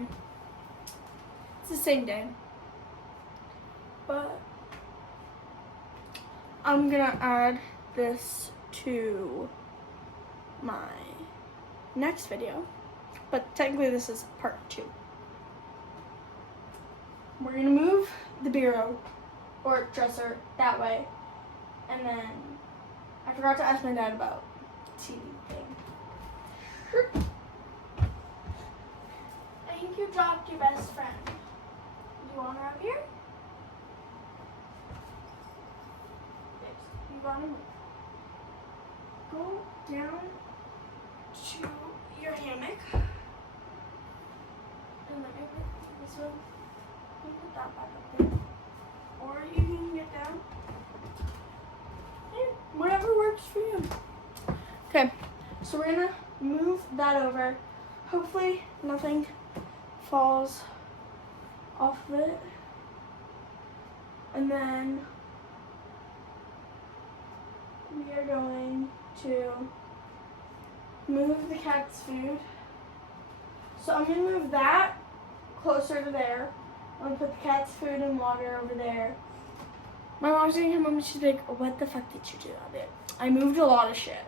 day. It's the same day. But I'm gonna add this to my next video. But technically this is part 2. We're gonna move the bureau or dresser that way. And then I forgot to ask my dad about TV thing. I think you dropped your best friend. You want her up here? You want to go down to your hammock. And let me put this one. You can put that back up there. Or you can get down. Yeah, whatever works for you. Okay, so we're gonna move that over. Hopefully nothing falls off of it. And then we are going to move the cat's food. So I'm gonna move that closer to there. I'm gonna put the cat's food and water over there. My mom's gonna come home and she's like, what the fuck did you do of it? I moved a lot of shit.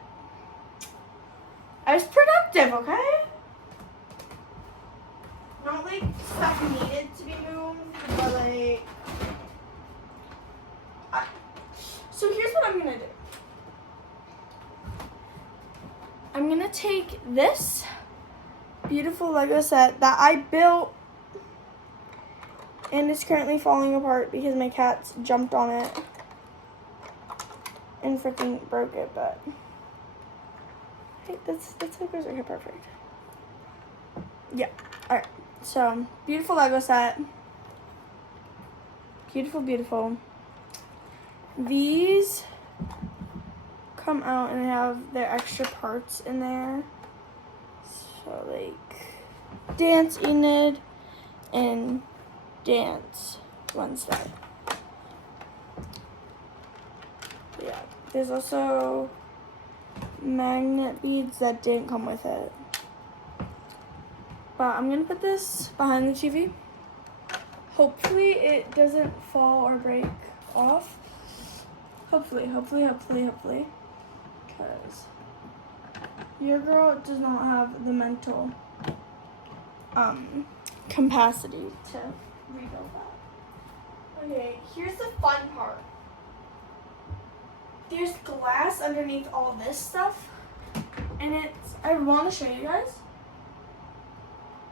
I was productive, okay? Not like stuff needed to be moved, but like... So here's what I'm gonna do. I'm gonna take this beautiful Lego set that I built and it's currently falling apart because my cats jumped on it and freaking broke it, but hey, that's how it goes. Okay, perfect. Yeah, alright. So, beautiful Lego set. Beautiful, beautiful. These come out and have their extra parts in there. So, like, Dance Enid and Dance Wednesday. Yeah, there's also magnet beads that didn't come with it. But I'm gonna put this behind the TV. Hopefully it doesn't fall or break off. Hopefully. Because your girl does not have the mental capacity to rebuild that. Okay, here's the fun part. There's glass underneath all this stuff. And I want to show you guys.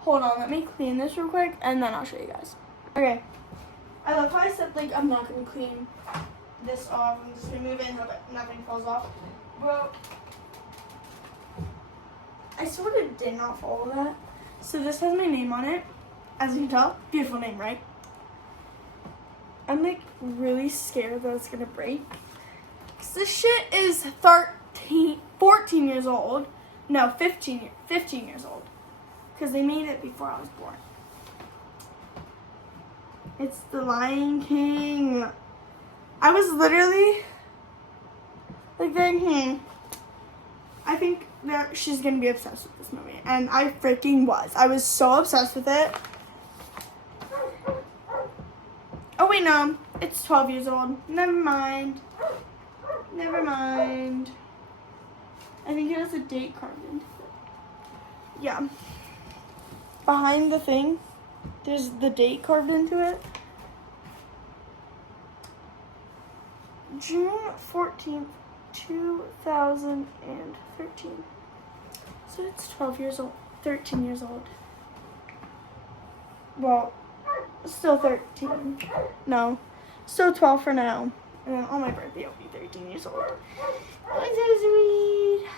Hold on, let me clean this real quick and then I'll show you guys. Okay. I love how I said like I'm not gonna clean this off. I'm just gonna move it and hope nothing falls off. Well, I sort of did not follow that. So this has my name on it. As you can tell, beautiful name, right? I'm like really scared that it's gonna break. Cause this shit is 14 years old. No, 15 years old. Because they made it before I was born. It's the Lion King. I was literally like going, I think that she's going to be obsessed with this movie. And I freaking was. I was so obsessed with it. Oh wait, no. It's 12 years old. Never mind. I think it has a date carved into it. Yeah. Behind the thing, there's the date carved into it. June 14th, 2013. So it's 12 years old, 13 years old. Well, still 13. No, still 12 for now. And then on my birthday, I'll be 13 years old. That's so sweet.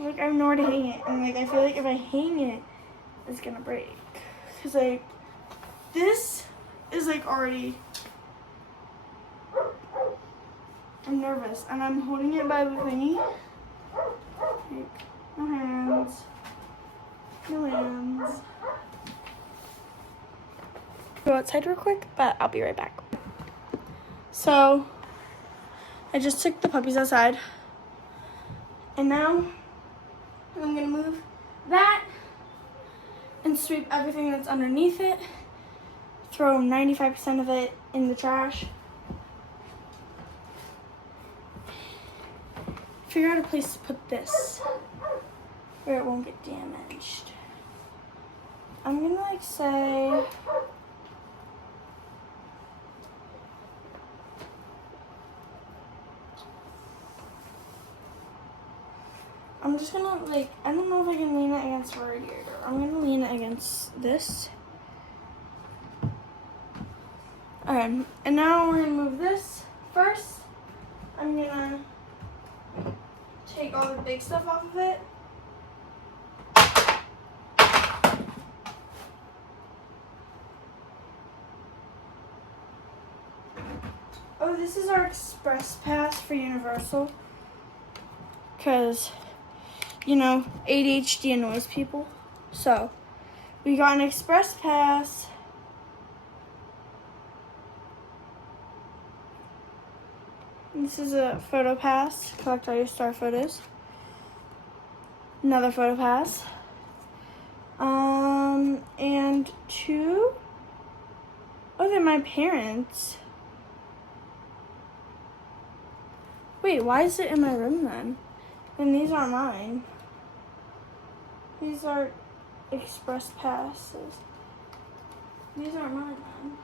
Like, I have nowhere to hang it. And, like, I feel like if I hang it, it's gonna break. Because, like, this is, like, already... I'm nervous. And I'm holding it by the thingy. Like, no hands. No hands. Go outside real quick, but I'll be right back. So, I just took the puppies outside. And now... I'm gonna move that and sweep everything that's underneath it. Throw 95% of it in the trash. Figure out a place to put this where it won't get damaged. I'm gonna like say, I'm just gonna like, I don't know if I can lean it against the radiator. I'm gonna lean it against this. Okay, and now we're gonna move this. First, I'm gonna take all the big stuff off of it. Oh, this is our express pass for Universal. Because, you know, ADHD annoys people. So, we got an express pass. This is a photo pass. Collect all your star photos. Another photo pass. And two. Oh, they're my parents. Wait, why is it in my room then? And these aren't mine. These are express passes. These aren't mine then.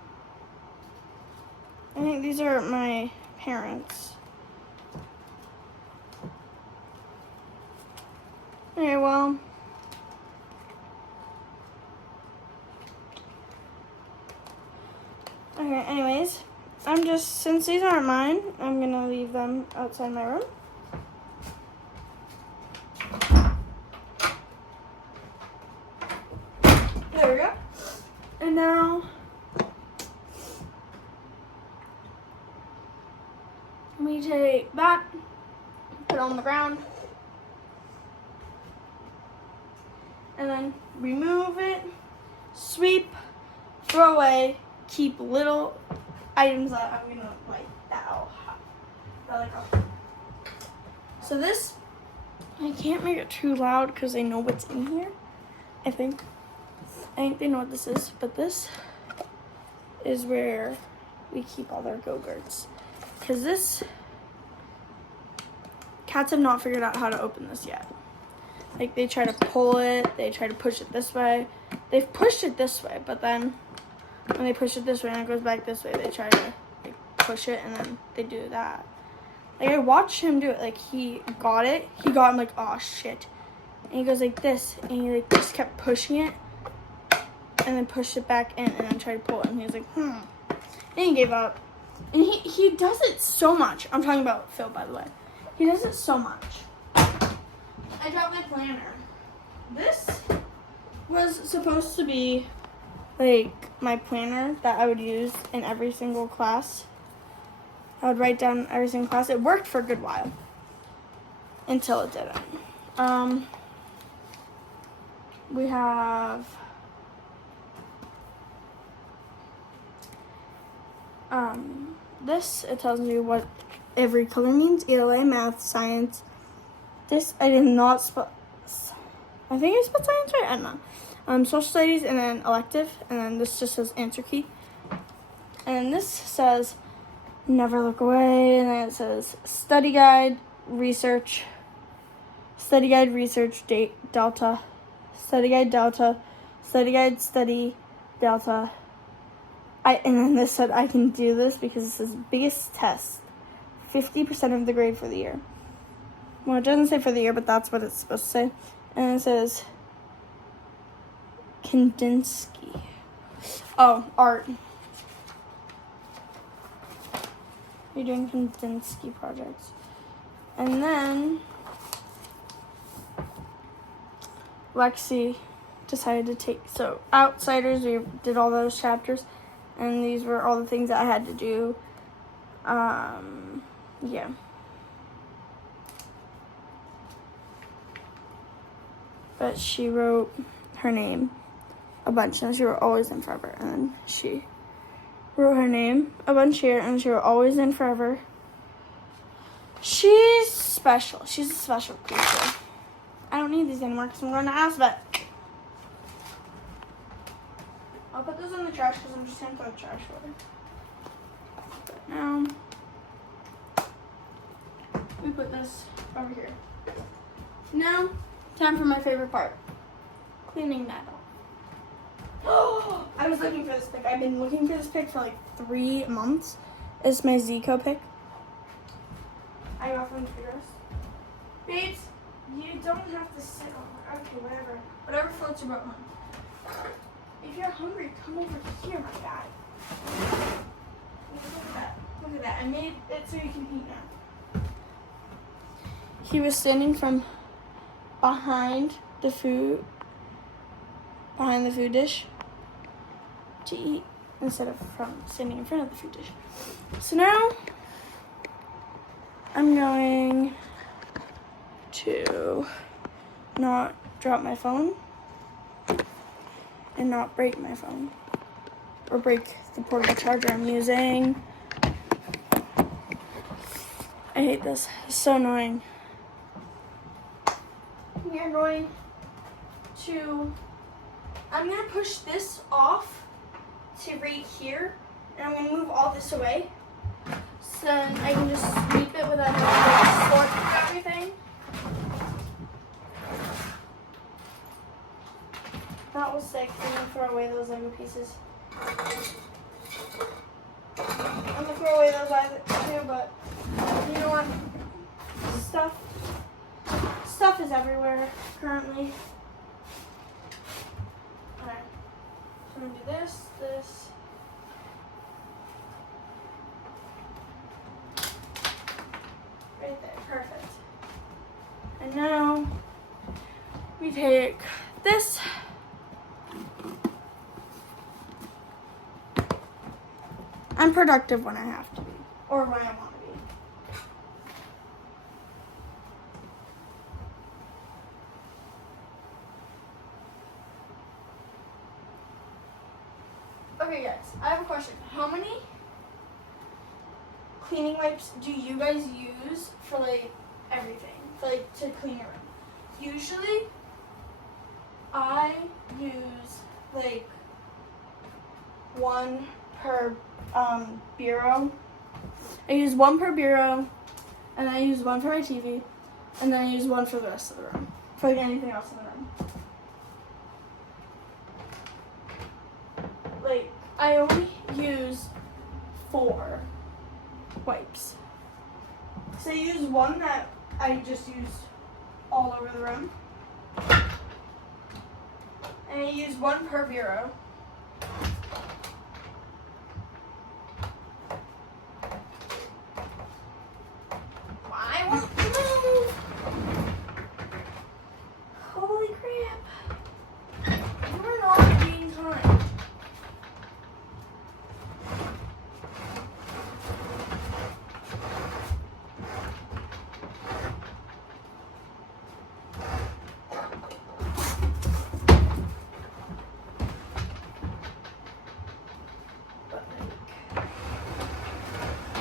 I think these are my parents. Okay, well. Okay, anyways. Since these aren't mine, I'm gonna leave them outside my room. There we go. And now, we take that, put it on the ground, and then remove it, sweep, throw away, keep little items that I'm gonna like that out. So this, I can't make it too loud because they know what's in here. I think they know what this is, but this is where we keep all their Go-Gurts. Because this, cats have not figured out how to open this yet. Like they try to pull it, they try to push it this way. They've pushed it this way, but then when they push it this way and it goes back this way, they try to like push it and then they do that. Like I watched him do it. Like he got it. He got him like, oh shit. And he goes like this and he like just kept pushing it and then pushed it back in and then tried to pull it and he was like, And he gave up. And he does it so much. I'm talking about Phil, by the way. He does it so much. I dropped my planner. This was supposed to be like my planner that I would use in every single class. I would write down every single class. It worked for a good while until it didn't. We have this. It tells me what every color means: ELA, math, science. This I did not spell. I think I spelled science right. I don't know. Social studies and then elective, and then this just says answer key. And this says never look away, and then it says study guide, research, date, delta, study guide, delta, study guide, study, delta. And then this said I can do this because it says biggest test, 50% of the grade for the year. Well, it doesn't say for the year, but that's what it's supposed to say. And it says Kandinsky. Oh, art. You're doing Kandinsky projects. And then Lexi decided to take, so Outsiders, we did all those chapters, and these were all the things that I had to do. Yeah. But she wrote her name a bunch, and she wrote always and forever, and then she wrote her name a bunch here, and she wrote always and forever. She's special. She's a special creature. I don't need these anymore because I'm going to Asvet. I'll put those in the trash because I'm just going to throw the trash away. But now, we put this over here. Now, time for my favorite part. Cleaning that off. Oh, I was looking for this pic. I've been looking for this pic for like 3 months. It's my Zico pic. I got from Pinterest. Babes, you don't have to sit on it. Okay, whatever. Whatever floats your boat, hon. If you're hungry, come over here, my guy. Look at that. Look at that. I made it so you can eat now. He was standing from behind the food dish to eat instead of from standing in front of the food dish. So now I'm going to not drop my phone and not break my phone or break the portable charger I'm using. I hate this. It's so annoying. You're going to, I'm going to push this off to right here, and I'm going to move all this away so then I can just sweep it without having to sort through everything. That was sick. I'm going to throw away those Lego pieces. I'm going to throw away those either too, but you know what? Stuff is everywhere currently. Alright. So I'm going to do this. Right there. Perfect. And now we take this. I'm productive when I have to be, or when I want to be. Okay guys, I have a question. How many cleaning wipes do you guys use for like everything? For like to clean your room? Usually, I use like one per bureau. I use one per bureau, and I use one for my TV, and then I use one for the rest of the room, for like anything else in the room. Like, I only use 4 wipes. So I use one that I just use all over the room, and I use one per bureau. Holy crap. You are not being kind.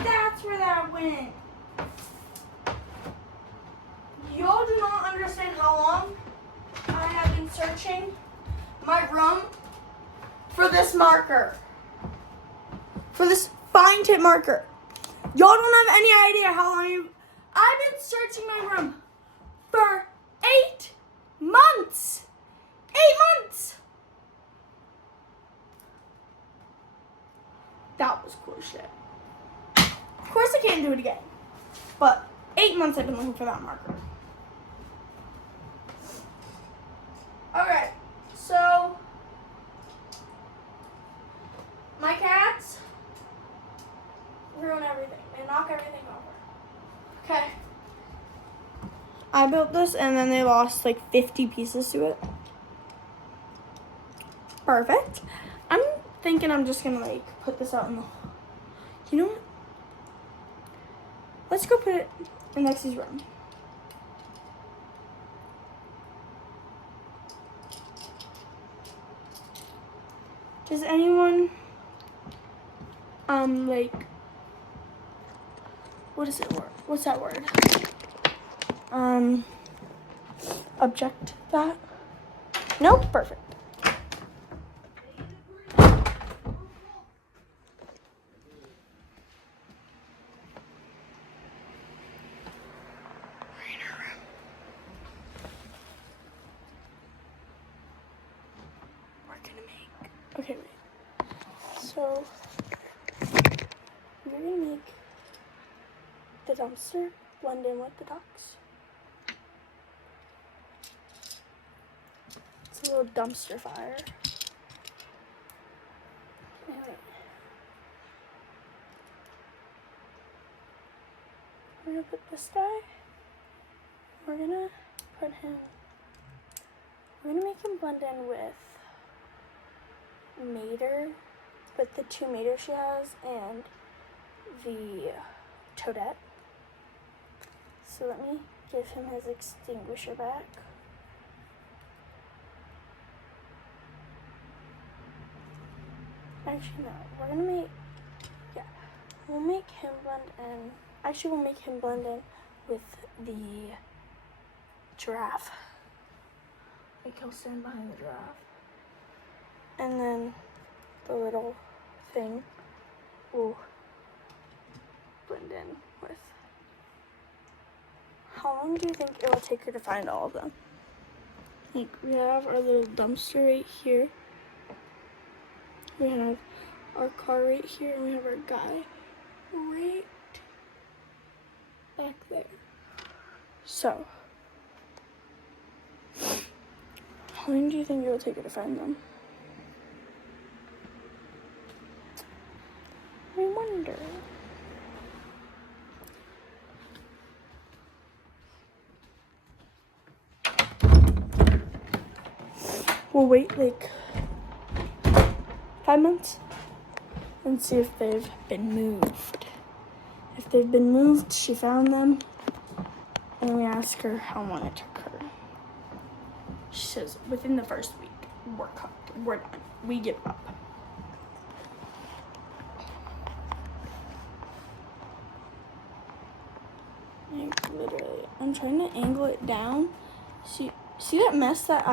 That's where that went. Y'all do not understand how long I have been searching my room for this marker. For this fine tip marker. Y'all don't have any idea how long I've been searching my room for 8 months. 8 months. That was cool shit. Of course I can't do it again. But 8 months I've been looking for that marker. Alright, so my cats ruin everything. They knock everything over. Okay. I built this and then they lost like 50 pieces to it. Perfect. I'm thinking I'm just gonna like put this out in the, you know what? Let's go put it in Lexi's room. Does anyone, like, what is it word? What's that word? Object that? Nope, perfect. Okay, wait. So we're gonna make the dumpster blend in with the ducks. It's a little dumpster fire. Anyway. We're gonna put this guy. We're gonna make him blend in with Mater, with the 2 Mater she has, and the Toadette. So let me give him his extinguisher back. Actually, no. We'll make him blend in. Actually, we'll make him blend in with the giraffe. Like, he'll stand behind the giraffe. And then the little thing will blend in with. How long do you think it will take her to find all of them? Like, we have our little dumpster right here. We have our car right here, and we have our guy right back there. So, how long do you think it will take her to find them? I wonder. We'll wait like 5 months and see if they've been moved. If they've been moved, she found them, and we ask her how long it took her. She says within the first week, we're done. We give up. Like, literally, I'm trying to angle it down. See that mess that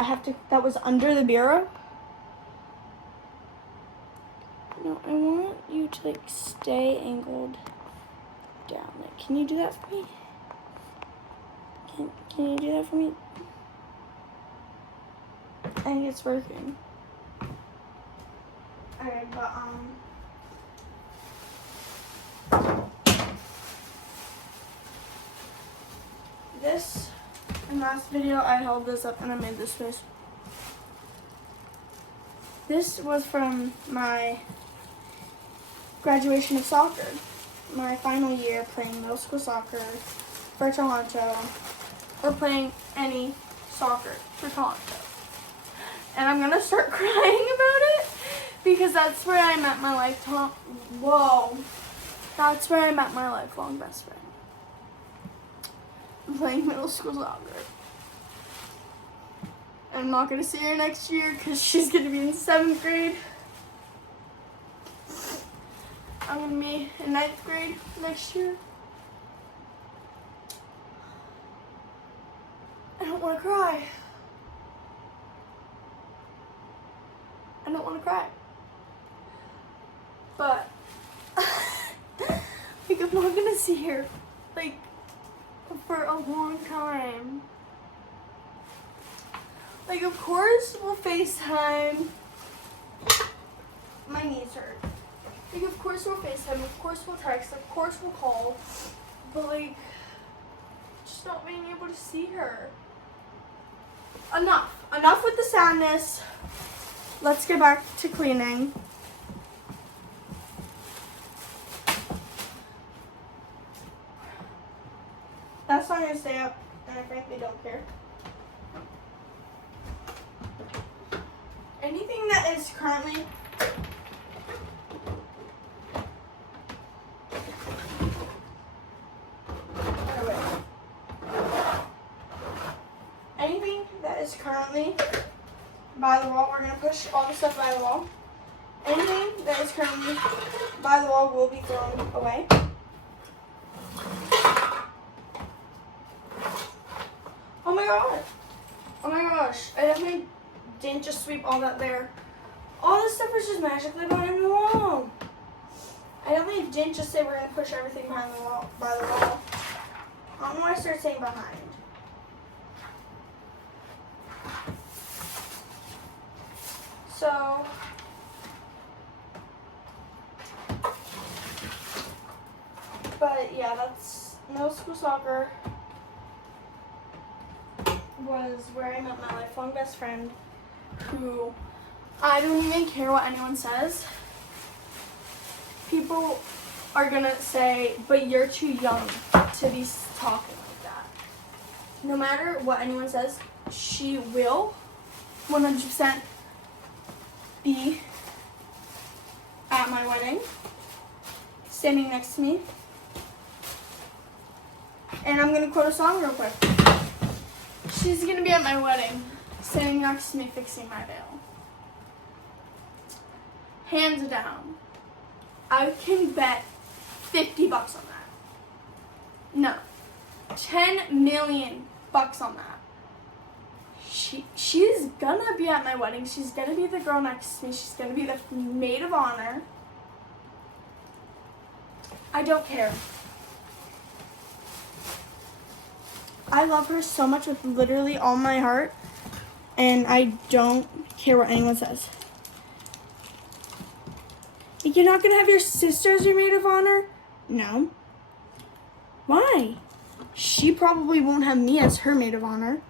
was under the bureau? No, I want you to like stay angled down. Like, can you do that for me? Can you do that for me? I think it's working. Alright, this, in last video, I held this up and I made this face. This was from my graduation of soccer. My final year playing middle school soccer for Toronto, or playing any soccer for Toronto. And I'm gonna start crying about it because that's where I met my lifelong, that's where I met my lifelong best friend. I'm playing middle school soccer. I'm not gonna see her next year because she's gonna be in 7th grade. I'm gonna be in 9th grade next year. I don't wanna cry. I don't wanna cry. But, like, I'm not gonna see her, like, for a long time. Like, of course we'll FaceTime. My knees hurt. Like, of course we'll FaceTime, of course we'll text, of course we'll call. But, like, just not being able to see her. Enough with the sadness. Let's get back to cleaning. That's not gonna stay up, and I frankly don't care. Anything that is currently by the wall, we're gonna push all the stuff by the wall. Anything that is currently by the wall will be thrown away. Oh my god. Oh my gosh. I definitely didn't just sweep all that there. All this stuff was just magically behind the wall. I definitely didn't just say we're gonna push everything behind the wall by the wall. I don't know why I started saying behind. So yeah, that's middle school soccer was where I met my lifelong best friend, who I don't even care what anyone says. People are gonna say, but you're too young to be talking like that. No matter what anyone says, she will 100% be at my wedding, standing next to me. And I'm gonna quote a song real quick. She's gonna be at my wedding, standing next to me, fixing my veil. Hands down, I can bet $50 on that. No, $10 million on that. She's gonna be at my wedding. She's gonna be the girl next to me. She's gonna be the maid of honor. I don't care. I love her so much with literally all my heart, and I don't care what anyone says. You're not gonna have your sister as your maid of honor? No. Why? She probably won't have me as her maid of honor.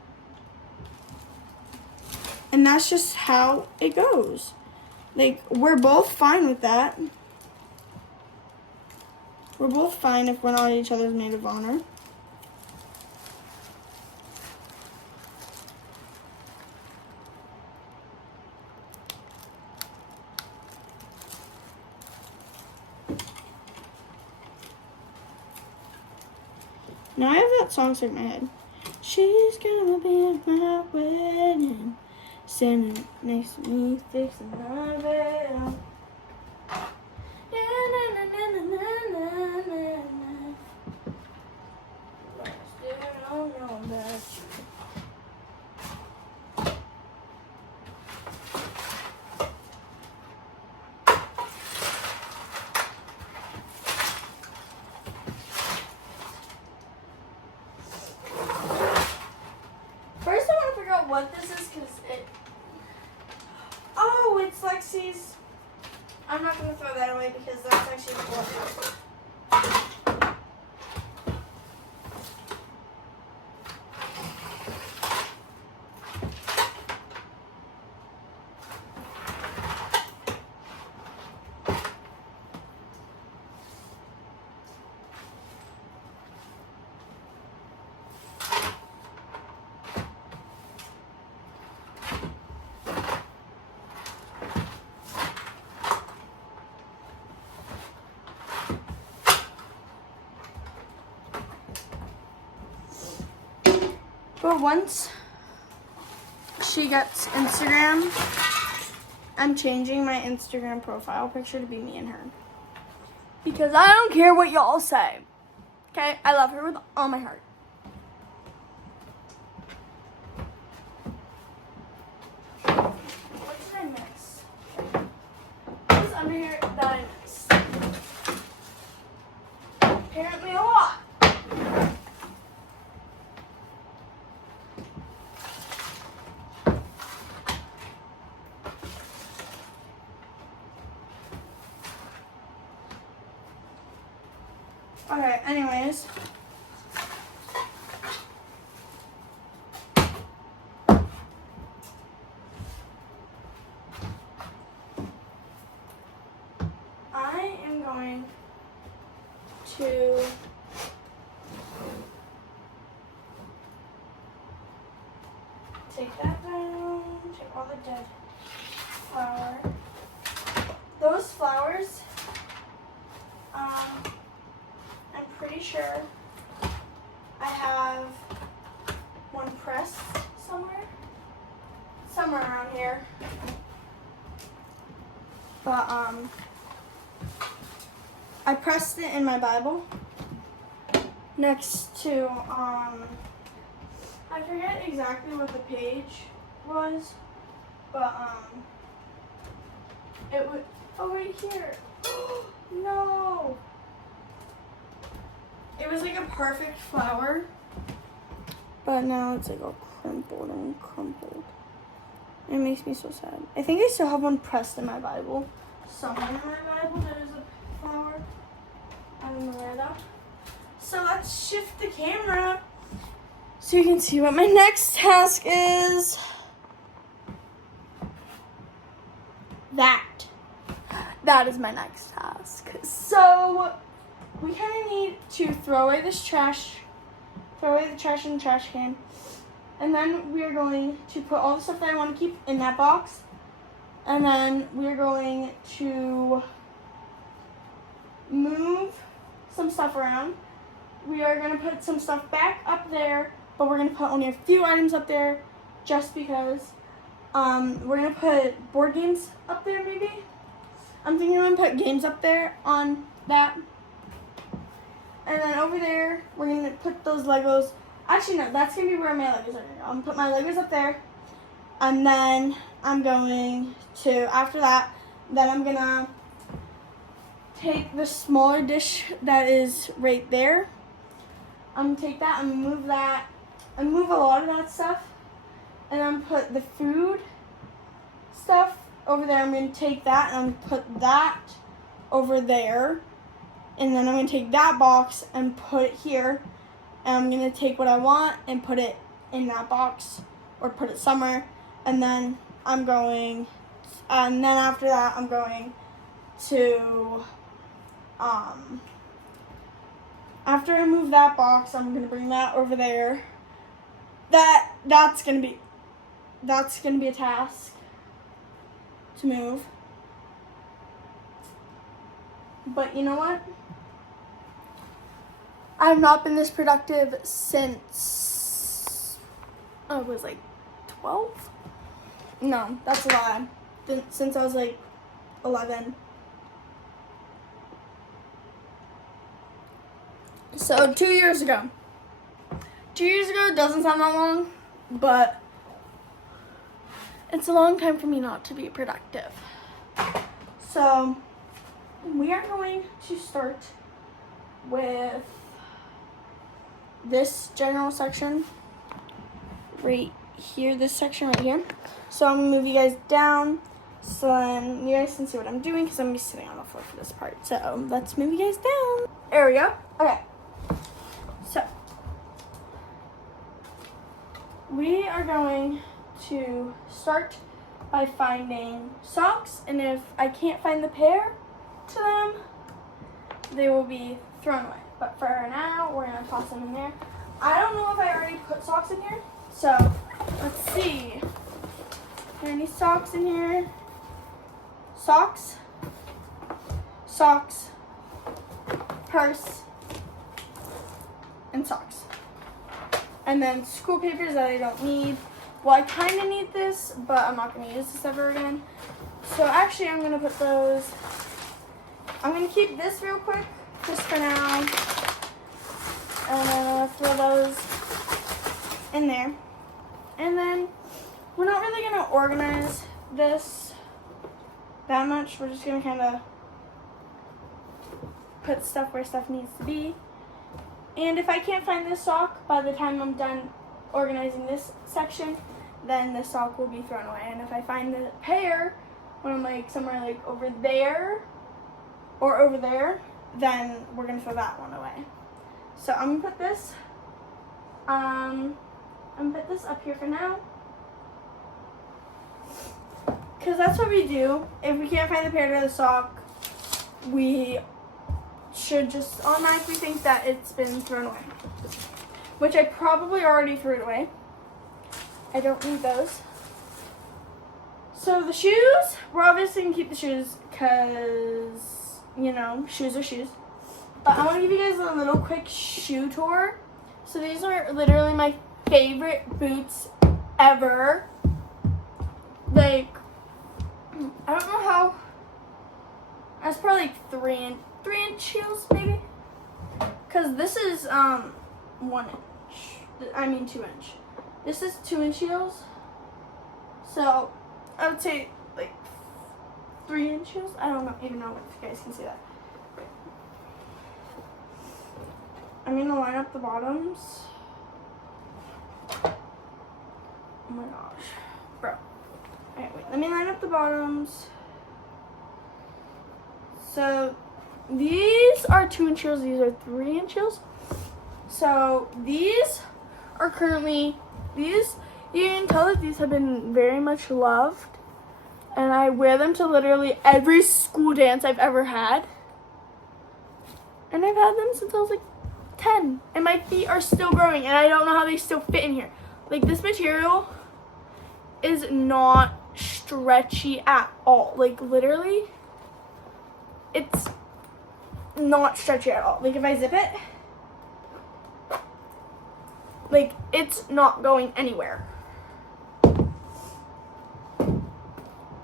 And that's just how it goes. Like, we're both fine with that. We're both fine if we're not each other's maid of honor. Now I have that song stuck in my head. She's gonna be at my wedding, standing next to me, fixing my veil. First, I want to figure out what this is because it. Oh, it's Lexi's. I'm not going to throw that away because that's actually important. But once she gets Instagram, I'm changing my Instagram profile picture to be me and her. Because I don't care what y'all say. Okay? I love her with all my heart. What did I miss? What was under here that I missed? Apparently a lot. Okay, anyways. I am going to take that down, take all the dead flower. Those flowers, I'm pretty sure I have one pressed somewhere around here. But I pressed it in my Bible next to I forget exactly what the page was, but it would right here. No. It was like a perfect flower, but now it's like all crumpled and crumpled. It makes me so sad. I think I still have one pressed in my Bible. Somewhere in my Bible there's a flower. I don't know where though. So let's shift the camera so you can see what my next task is. That is my next task. So we kind of need to throw away the trash in the trash can. And then we are going to put all the stuff that I want to keep in that box. And then we are going to move some stuff around. We are going to put some stuff back up there, but we're going to put only a few items up there just because. We're going to put board games up there maybe. I'm thinking I'm going to put games up there on that. And then over there, we're going to put those Legos. Actually, no, that's going to be where my Legos are going to go. I'm going to put my Legos up there. And then I'm going to, after that, then I'm going to take the smaller dish that is right there. I'm going to take that and move that, and move a lot of that stuff. And then put the food stuff over there. I'm going to take that and I'm going to put that over there. And then I'm going to take that box and put it here. And I'm going to take what I want and put it in that box or put it somewhere. And then I'm going, and then after that, I'm going to, after I move that box, I'm going to bring that over there. That's going to be a task to move. But you know what? I have not been this productive since I was like 12? No, that's a lie. Since I was like 11. So 2 years ago. 2 years ago doesn't sound that long, but it's a long time for me not to be productive. So we are going to start with this general section right here, this section right here. So I'm going to move you guys down so then you guys can see what I'm doing because I'm going to be sitting on the floor for this part. So let's move you guys down. There we go. Okay. So we are going to start by finding socks, and if I can't find the pair to them, they will be thrown away. But for now, we're going to toss them in there. I don't know if I already put socks in here, so let's see. Are there any socks in here? Socks, socks, purse, and socks. And then school papers that I don't need. Well, I kind of need this, but I'm not going to use this ever again. So actually, I'm going to put those. I'm going to keep this real quick, just for now. And then I'm going to throw those in there. And then we're not really going to organize this that much. We're just going to kind of put stuff where stuff needs to be. And if I can't find this sock by the time I'm done organizing this section, then the sock will be thrown away. And if I find the pair when I'm like somewhere like over there or over there, then we're gonna throw that one away. So I'm gonna put this up here for now, because that's what we do. If we can't find the pair to the sock, we should just automatically think that it's been thrown away, which I probably already threw it away. I don't need those. So the shoes, we're obviously going to keep the shoes because, you know, shoes are shoes. But I want to give you guys a little quick shoe tour. So these are literally my favorite boots ever. Like, I don't know how, that's probably like 3-inch heels maybe. Because this is 1 inch, I mean 2 inch. This is 2-inch heels. So I would say like 3-inch heels. I don't even know if you guys can see that. I'm gonna line up the bottoms. Oh my gosh, bro. Alright, wait, let me line up the bottoms. So these are 2-inch heels, these are 3-inch heels. So these are currently, you can tell that these have been very much loved. And I wear them to literally every school dance I've ever had. And I've had them since I was like 10. And my feet are still growing. And I don't know how they still fit in here. Like, this material is not stretchy at all. Like, literally, it's not stretchy at all. Like, if I zip it, like, it's not going anywhere.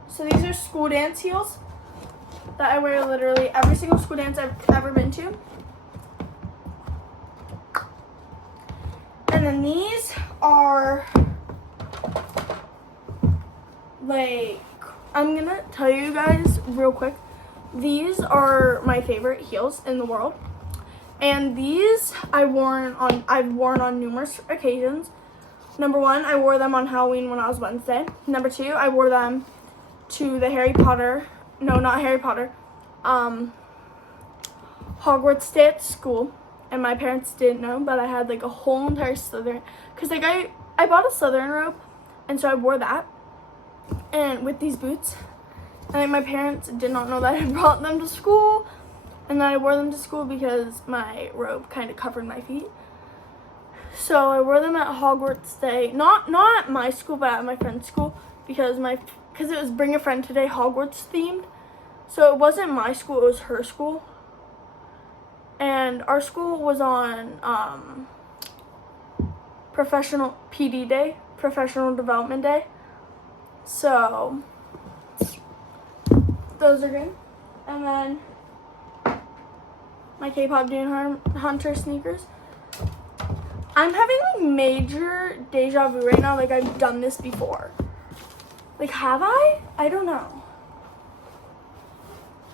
So these are school dance heels that I wear literally every single school dance I've ever been to. And then these are, like, I'm gonna tell you guys real quick. These are my favorite heels in the world. And these I've worn on numerous occasions. Number one, I wore them on Halloween when I was Wednesday. Number two, I wore them to the Hogwarts day at school, and my parents didn't know, but I had like a whole entire Slytherin, because like I bought a Slytherin robe, and so I wore that, and with these boots, and like, my parents did not know that I brought them to school, and that I wore them to school because my robe kind of covered my feet. So I wore them at Hogwarts day, not at my school, but at my friend's school, because it was Bring a Friend Today Hogwarts themed. So it wasn't my school, it was her school. And our school was on professional PD day, professional development day. So those are good. And then my K-pop Demon Hunter sneakers. I'm having like major deja vu right now, like I've done this before. Like, have I? I don't know.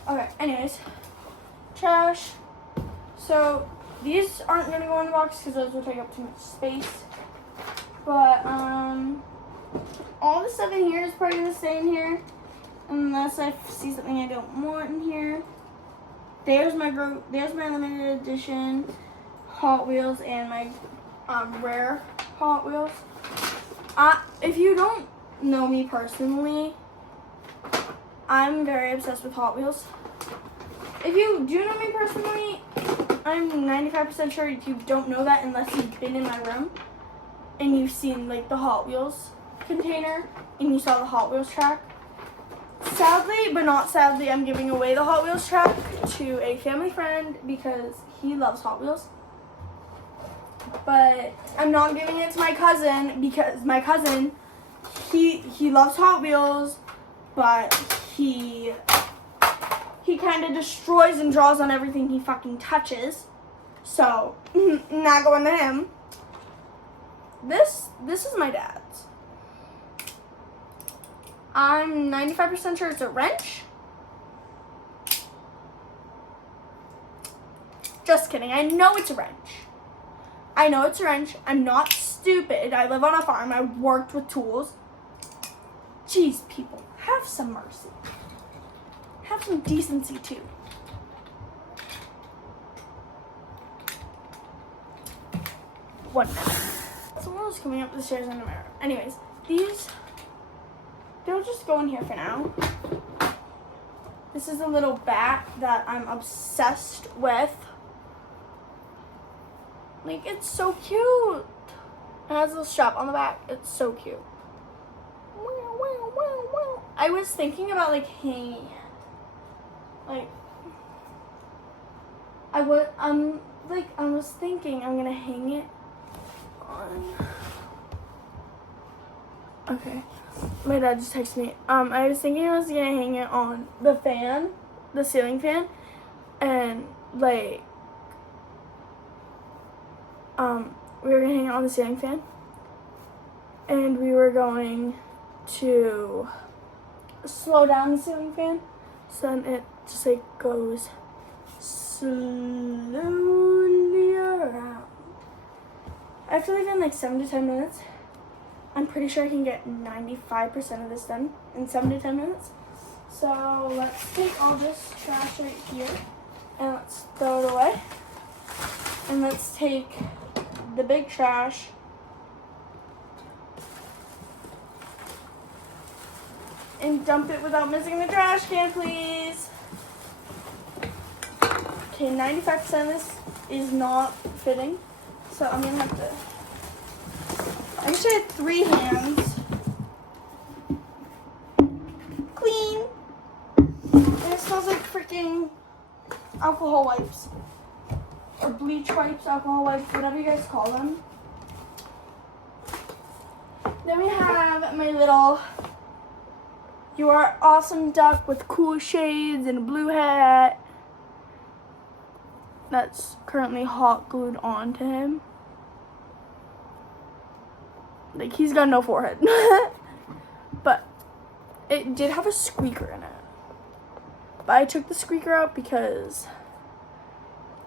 Okay, anyways. Trash. So, these aren't going to go in the box because those will take up too much space. But, all the stuff in here is probably going to stay in here. Unless I see something I don't want in here. There's my limited edition Hot Wheels and my rare Hot Wheels. If you don't know me personally, I'm very obsessed with Hot Wheels. If you do know me personally, I'm 95% sure you don't know that unless you've been in my room and you've seen like the Hot Wheels container and you saw the Hot Wheels track. Sadly, but not sadly, I'm giving away the Hot Wheels track to a family friend because he loves Hot Wheels. But I'm not giving it to my cousin because my cousin, he loves Hot Wheels, but he kind of destroys and draws on everything he fucking touches. So, not going to him. This is my dad's. I'm 95% sure it's a wrench. Just kidding. I know it's a wrench. I know it's a wrench. I'm not stupid. I live on a farm. I worked with tools. Jeez, people. Have some mercy. Have some decency, too. One minute. Someone was coming up the stairs in the mirror. Anyways, they'll just go in here for now. This is a little bat that I'm obsessed with. Like, it's so cute. It has a little strap on the back. It's so cute. I was thinking about, like, hanging it. Like, I was thinking I'm gonna hang it on. Okay. My dad just texted me. I was thinking I was gonna hang it on the fan, the ceiling fan, and like, we were gonna hang it on the ceiling fan, and we were going to slow down the ceiling fan, so then it just like goes slowly around. I have to leave in like 7 to 10 minutes. I'm pretty sure I can get 95% of this done in 7 to 10 minutes. So let's take all this trash right here and let's throw it away. And let's take the big trash. And dump it without missing the trash can, please. Okay, 95% of this is not fitting. So I'm gonna have to, I wish I had 3 hands. Clean. And it smells like freaking alcohol wipes. Or bleach wipes, alcohol wipes, whatever you guys call them. Then we have my little You Are Awesome duck with cool shades and a blue hat. That's currently hot glued onto him. Like, he's got no forehead. But it did have a squeaker in it. But I took the squeaker out because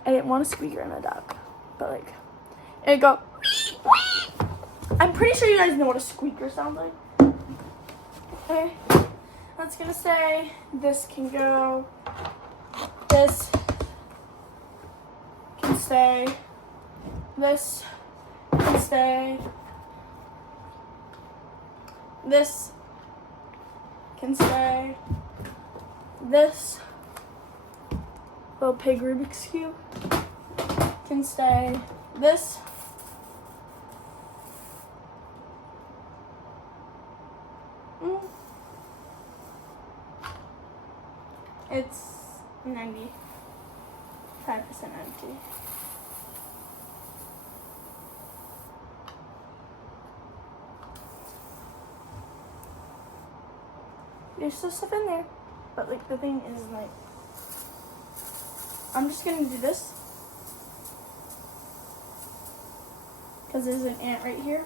I didn't want a squeaker in a duck. But like, it'd go. I'm pretty sure you guys know what a squeaker sounds like. Okay, that's gonna stay. This can go. This can stay. This can stay. This can stay. This little pig Rubik's Cube can stay. This it's 95% empty. There's still stuff in there, but like the thing is like, I'm just gonna do this because there's an ant right here.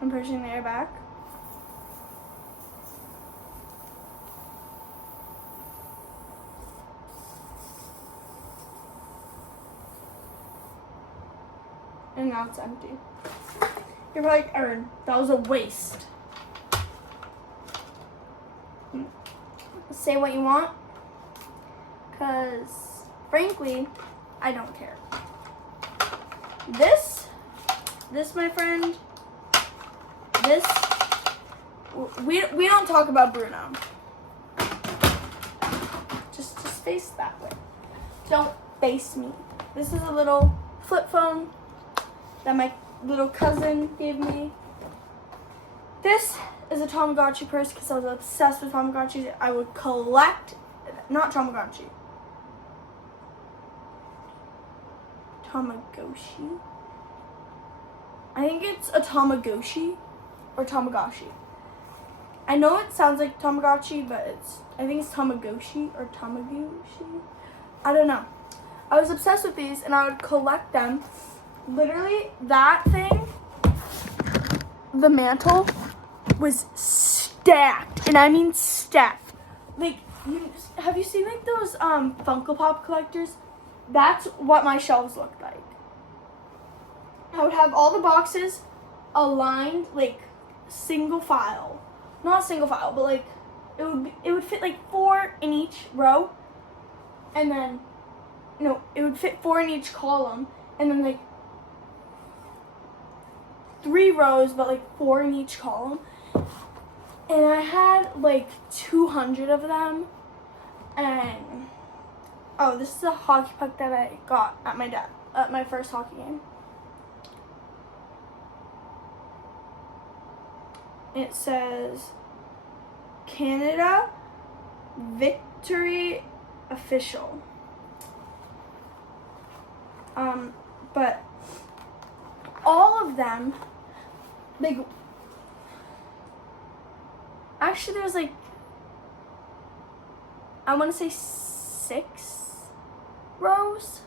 I'm pushing the air back. And now it's empty. You're probably like, Erin, that was a waste. Say what you want, because frankly, I don't care. This, my friend, this, we don't talk about Bruno. Just face that way. Don't face me. This is a little flip phone that my little cousin gave me. This is a Tamagotchi purse because I was obsessed with Tamagotchis. I would collect, not Tamagotchi. Tamagotchi? I think it's a Tamagotchi or Tamagotchi. I know it sounds like Tamagotchi, but I think it's Tamagotchi or Tamagotchi. I don't know. I was obsessed with these and I would collect them. Literally, that thing, the mantle, was stacked. And I mean stacked. Like, have you seen like those Funko Pop collectors? That's what my shelves looked like. I would have all the boxes aligned like single file. Not single file, but like it would fit like 4 in each row. And then it would fit 4 in each column, and then like 3 rows, but like 4 in each column. And I had like 200 of them. And oh, this is a hockey puck that I got at my first hockey game. It says Canada Victory Official. But all of them, like, actually there's like, I want to say 6 rows.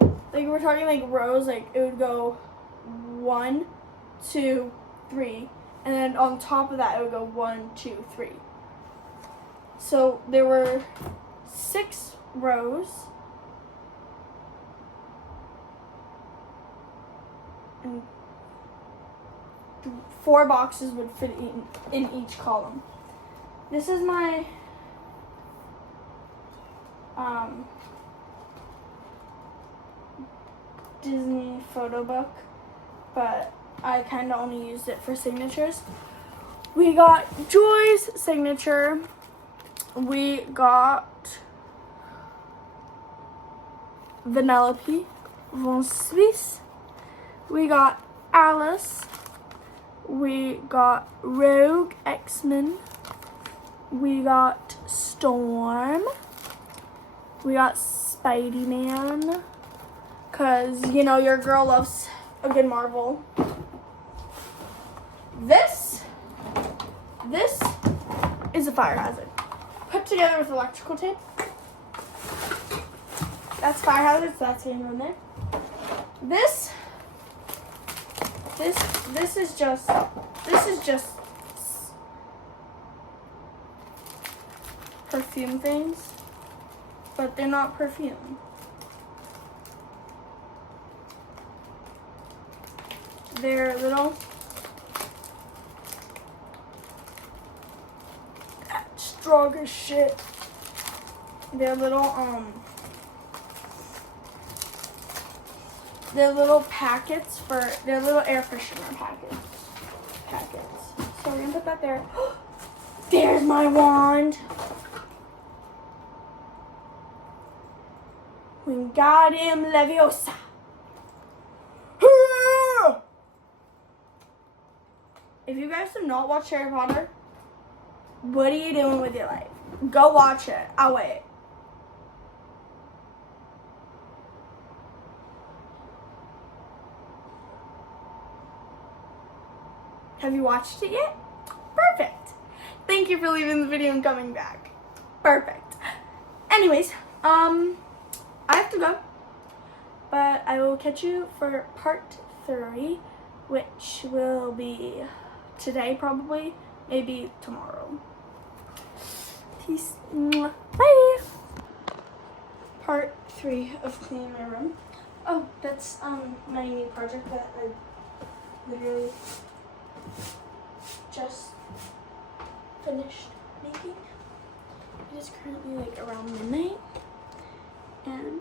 Like, we're talking like rows, like it would go 1, 2, 3. And then on top of that, it would go 1, 2, 3. So there were 6 rows. And 4 boxes would fit in each column. This is my Disney photo book, but I kind of only used it for signatures. We got Joy's signature. We got Vanellope von Swiss. We got Alice. We got Rogue X-Men. We got Storm. We got Spidey-Man. Because, you know, your girl loves a good Marvel. This is a fire hazard. Put together with electrical tape. That's fire hazard, so that's going in there. This is just perfume things, but they're not perfume. They're little strong as shit. They're little packets for, they're little air freshener packets. So we're gonna put that there. There's my wand. Wingardium Leviosa. If you guys have not watched Harry Potter, what are you doing with your life? Go watch it. I'll wait. Have you watched it yet? Perfect. Thank you for leaving the video and coming back. Perfect. Anyways, I have to go. But I will catch you for part 3, which will be today probably, maybe tomorrow. Peace. Bye. Part 3 of cleaning my room. Oh, that's my new project that I literally just finished making. It is currently like around midnight, and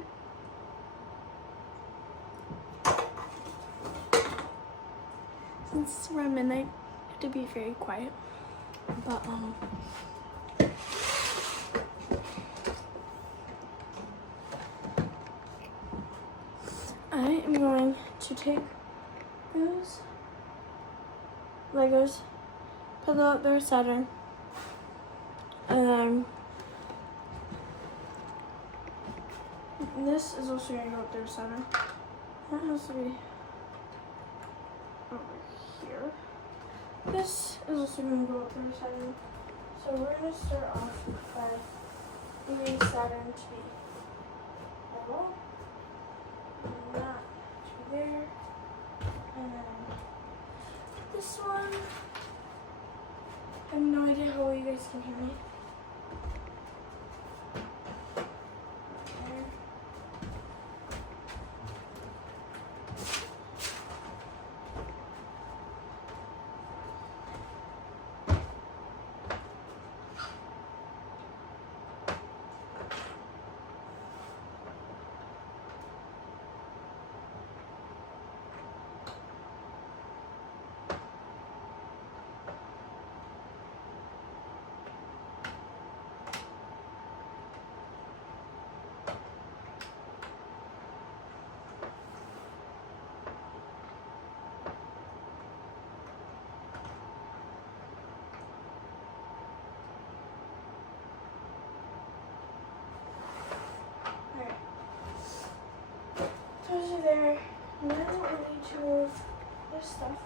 since it's around midnight, I have to be very quiet. But I am going to take those Legos, put them up there, Saturn, and then this is also going to go up there, Saturn. That has to be over here. This is also going to go up there, Saturn. So we're going to start off by moving Saturn to be level, and that to there, and then this one. I have no idea how well you guys can hear me. Those are there. Now we need to move this stuff.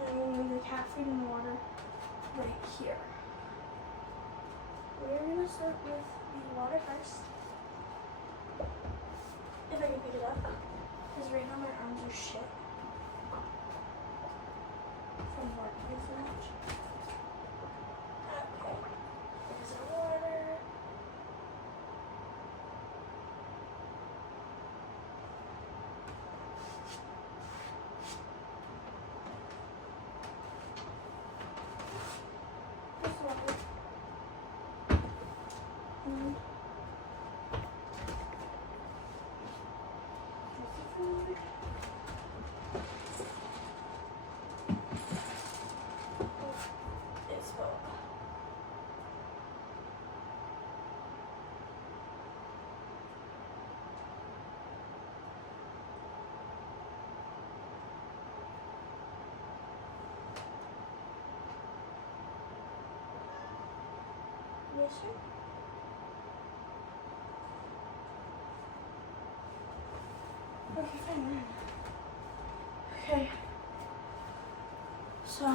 And we'll move the cat food in the water. here. We're gonna start with the water first. If I can pick it up, because right now my arms are shit from working so much. Okay, there's our water. There's water. And here's the food. It's full. Yes, sir. Okay, fine then. Okay. So,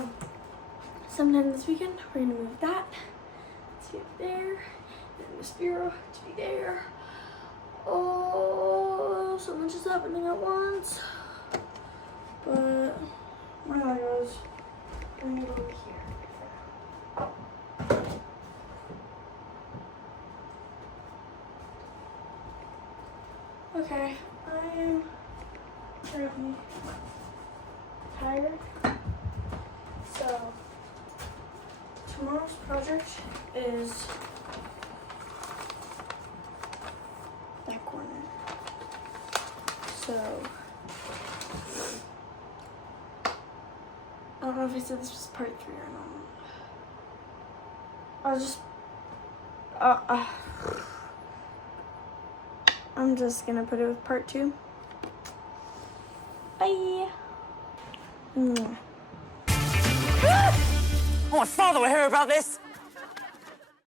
sometime this weekend, we're gonna move that to there, and this bureau to be there. Oh, so much is happening at once. But, my Legos, we're gonna go over here. Okay, I am currently tired. So, tomorrow's project is that corner. So, I don't know if I said this was part 3 or not. I'm just gonna put it with part 2. Bye. Oh, my father will hear about this.